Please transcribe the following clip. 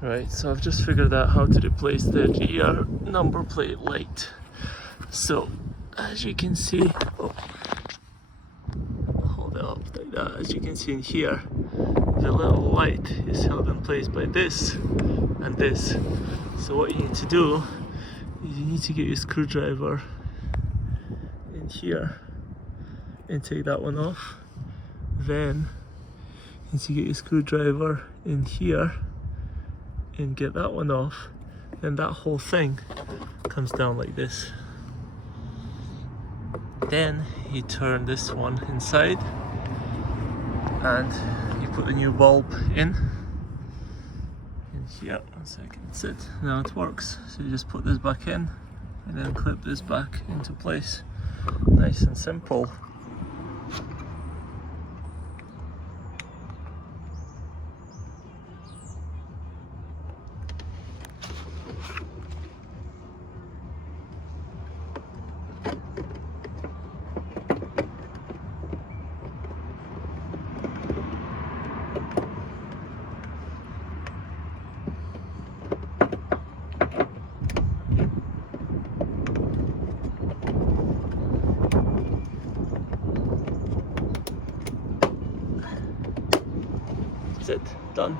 Right, so I've just figured out how to replace the rear number plate light. So, as you can see, hold it up like that. As you can see in here, the little light is held in place by this and this. So what you need to do is you need to get your screwdriver in here and take that one off. Then you need to get your screwdriver in here and get that one off. Then that whole thing comes down like this. Then you turn this one inside and you put the new bulb in here. 1 second, that's it. Now it works. So you just put this back in and then clip this back into place. Nice and simple. That's it, done.